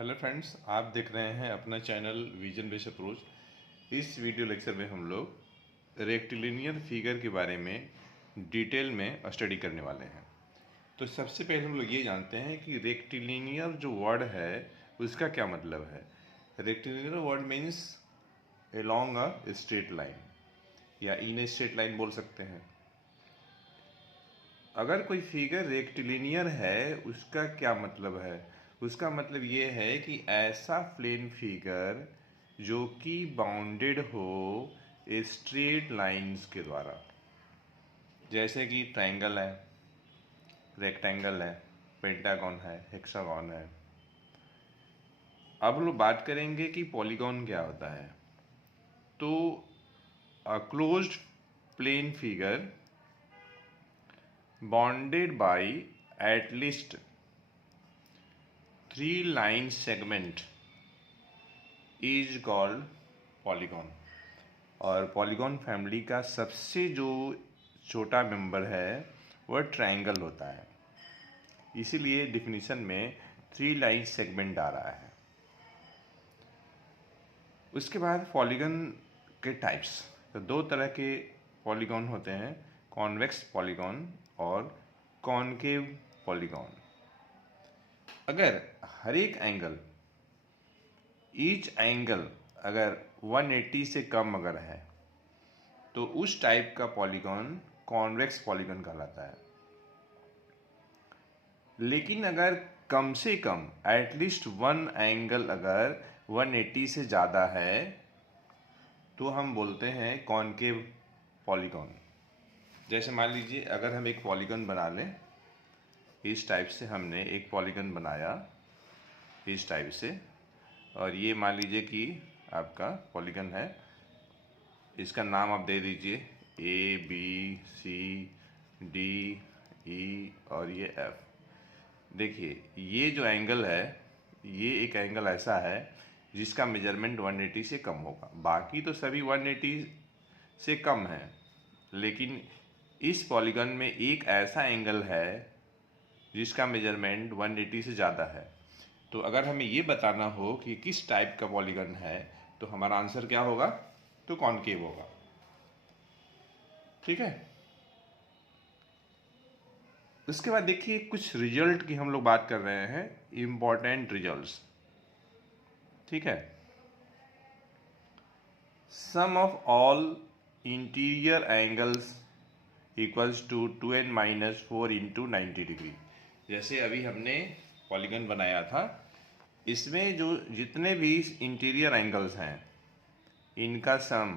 Hello friends, आप देख रहे हैं अपना चैनल विजन बेस्ड अप्रोच। इस वीडियो लेक्चर में हम लोग रेक्टिलिनियर फिगर के बारे में डिटेल में स्टडी करने वाले हैं। तो सबसे पहले हम लोग ये जानते हैं कि रेक्टिलिनियर जो वर्ड है उसका क्या मतलब है। Rectilinear word means along a straight line या इन ए स्ट्रेट लाइन बोल सकते हैं। अगर कोई फिगर रेक्टिलिनियर है उसका क्या मतलब है? उसका मतलब ये है कि ऐसा प्लेन फिगर जो कि बाउंडेड हो स्ट्रेट लाइंस के द्वारा, जैसे कि ट्रायंगल है, रेक्टेंगल है, पेंटागन है, हेक्सागन है। अब हम लोग बात करेंगे कि पॉलीगॉन क्या होता है। तो a closed plane figure bounded by at least 3 line segment is called polygon. और पॉलीगॉन फैमिली का सबसे जो छोटा मेंबर है वह ट्रायंगल होता है, इसीलिए डिफिनीशन में 3 लाइन सेगमेंट आ रहा है। उसके बाद पॉलीगॉन के टाइप्स, तो दो तरह के पॉलीगॉन होते हैं, कॉन्वेक्स पॉलीगॉन और कॉनकेव पॉलीगॉन। अगर हर एक एंगल, ईच एंगल अगर 180 से कम अगर है तो उस टाइप का पॉलीगॉन कॉन्वेक्स पॉलीगॉन कहलाता है। लेकिन अगर कम से कम एटलीस्ट वन एंगल अगर 180 से ज़्यादा है तो हम बोलते हैं कॉनकेव पॉलीगॉन। जैसे मान लीजिए अगर हम एक पॉलीगॉन बना लें, इस टाइप से हमने एक पॉलीगॉन बनाया इस टाइप से, और ये मान लीजिए कि आपका पॉलीगॉन है, इसका नाम आप दे दीजिए A B C D E और ये एफ। देखिए ये जो एंगल है, ये एक एंगल ऐसा है जिसका मेजरमेंट 180 से कम होगा। बाकी तो सभी 180 से कम है, लेकिन इस पॉलीगॉन में एक ऐसा एंगल है जिसका मेजरमेंट 180 से ज़्यादा है। तो अगर हमें ये बताना हो कि किस टाइप का पॉलीगॉन है तो हमारा आंसर क्या होगा? तो कॉनकेव होगा। ठीक है। उसके बाद देखिए कुछ रिजल्ट की हम लोग बात कर रहे हैं, इंपॉर्टेंट रिजल्ट्स। ठीक है। Sum of all interior angles equals to 2n-4 into 90 degree. जैसे अभी हमने पॉलीगॉन बनाया था, इसमें जो जितने भी इंटीरियर एंगल्स हैं इनका सम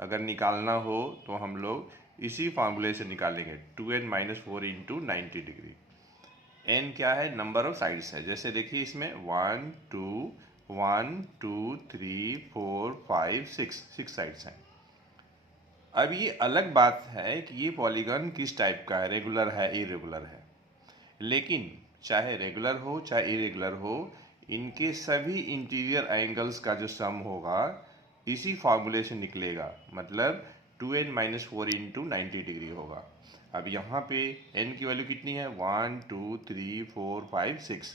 अगर निकालना हो तो हम लोग इसी फार्मूले से निकालेंगे, 2n-4 इंटू 90 डिग्री। n क्या है? नंबर ऑफ साइड्स है। जैसे देखिए इसमें 1 2 3 4 5 6 साइड्स हैं। अब ये अलग बात है कि ये पॉलीगॉन किस टाइप का है, रेगुलर है इरेगुलर है। लेकिन चाहे रेगुलर हो चाहे इरेगुलर हो, इनके सभी इंटीरियर एंगल्स का जो सम होगा इसी फार्मूले से निकलेगा, मतलब 2n-4 इंटू 90 डिग्री होगा। अब यहाँ पे n की वैल्यू कितनी है? 1 2 3 4 5 6,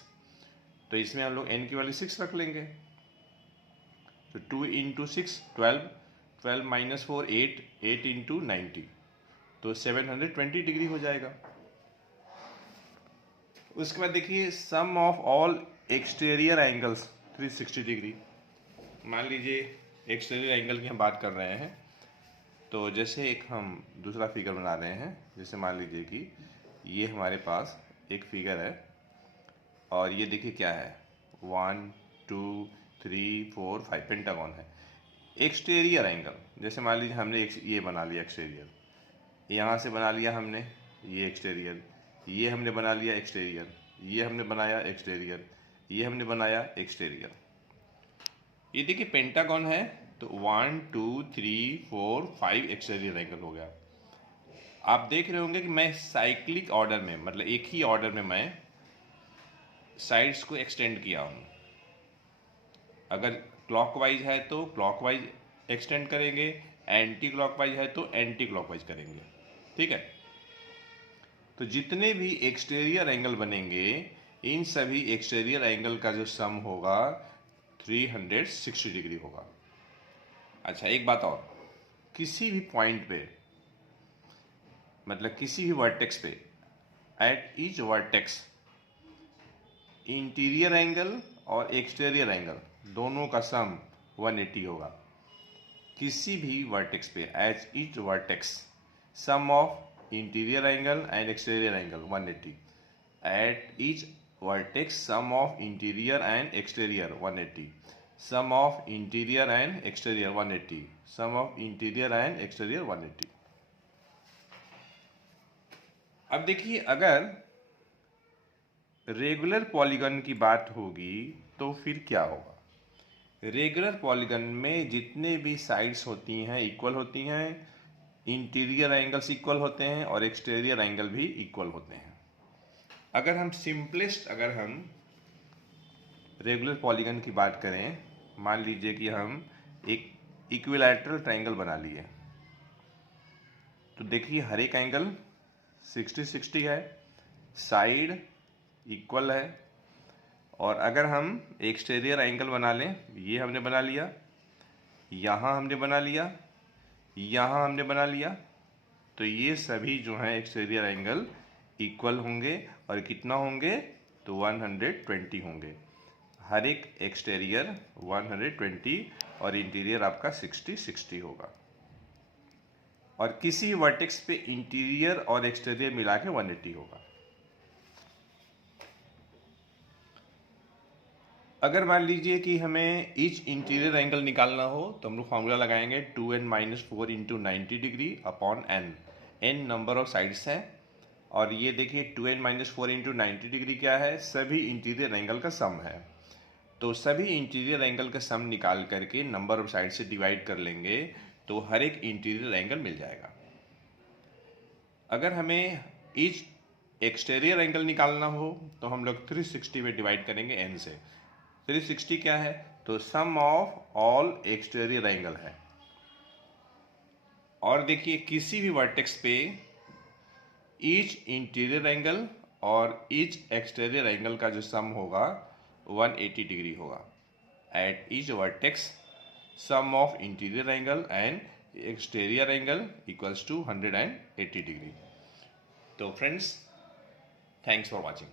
तो इसमें हम लोग n की वैल्यू 6 रख लेंगे। तो 2 इंटू 6 12, 12-4 8, 8 इंटू 90, तो 720 डिग्री हो जाएगा। उसके बाद देखिए sum of all exterior angles 360 degree. मान लीजिए एक्सटीरियर एंगल की हम बात कर रहे हैं, तो जैसे एक हम दूसरा फिगर बना रहे हैं, जैसे मान लीजिए कि ये हमारे पास एक फिगर है और ये देखिए क्या है, 1 2 3 4 5 पेंटागन है। एक्सटीरियर एंगल, जैसे मान लीजिए हमने ये बना लिया एक्सटीरियर, यहाँ से बना लिया हमने ये एक्सटीरियर, ये हमने बना लिया एक्सटीरियर, ये हमने बनाया एक्सटीरियर, ये हमने बनाया एक्सटीरियर। ये देखिए पेंटागन है, तो 1 2 3 4 5 एक्सटीरियर एंगल हो गया। आप देख रहे होंगे कि मैं साइक्लिक ऑर्डर में, मतलब एक ही ऑर्डर में मैं साइड्स को एक्सटेंड किया हूँ। अगर क्लॉकवाइज है तो क्लॉकवाइज एक्सटेंड करेंगे, एंटी क्लॉकवाइज है तो एंटी क्लॉकवाइज करेंगे। ठीक है। तो जितने भी एक्सटीरियर एंगल बनेंगे इन सभी एक्सटीरियर एंगल का जो सम होगा 360 डिग्री होगा। अच्छा, एक बात और, किसी भी पॉइंट पे, मतलब किसी भी वर्टेक्स पे, at each vertex interior angle और एक्सटीरियर एंगल दोनों का सम 180 होगा। किसी भी वर्टेक्स पे at each vertex sum of interior angle and exterior angle 180, at each vertex sum of interior and exterior 180, sum of interior and exterior 180, sum of interior and exterior 180। अब देखिए, अगर regular polygon की बात होगी तो फिर क्या होगा। रेगुलर पॉलीगन में जितने भी साइड्स होती हैं इक्वल होती हैं, इंटीरियर एंगल्स इक्वल होते हैं और एक्सटीरियर एंगल भी इक्वल होते हैं। अगर हम रेगुलर पॉलीगन की बात करें, मान लीजिए कि हम एक इक्विलैटरल ट्रायंगल बना लिए, तो देखिए हर एक एंगल 60-60 है, साइड इक्वल है। और अगर हम एक्सटीरियर एंगल बना लें, ये हमने बना लिया, यहाँ हमने बना लिया, यहाँ हमने बना लिया, तो ये सभी जो हैं एक्सटीरियर एंगल इक्वल होंगे और कितना होंगे, तो 120 होंगे। हर एक एक्सटीरियर 120 और इंटीरियर आपका 60-60 होगा। और किसी वर्टेक्स पे इंटीरियर और एक्सटीरियर मिला के 180 होगा। अगर मान लीजिए कि हमें ईच इंटीरियर एंगल निकालना हो तो हम लोग फॉर्मूला लगाएंगे 2n-4 into 90 degree upon n number of sides हैं। और ये देखिए 2n-4 इंटू 90 डिग्री क्या है, सभी इंटीरियर एंगल का सम है। तो सभी इंटीरियर एंगल का सम निकाल करके नंबर ऑफ साइड से डिवाइड कर लेंगे तो हर एक इंटीरियर एंगल मिल जाएगा। अगर हमें ईच एक्सटीरियर एंगल निकालना हो तो हम लोग 360 में डिवाइड करेंगे n से। 360 क्या है, तो sum of all exterior angle है। और देखिए किसी भी वर्टेक्स पे ईच इंटीरियर एंगल और ईच एक्सटीरियर एंगल का जो सम होगा 180 डिग्री होगा। At each vertex sum of interior angle and exterior angle equals to 180 degree. तो फ्रेंड्स, थैंक्स फॉर वॉचिंग।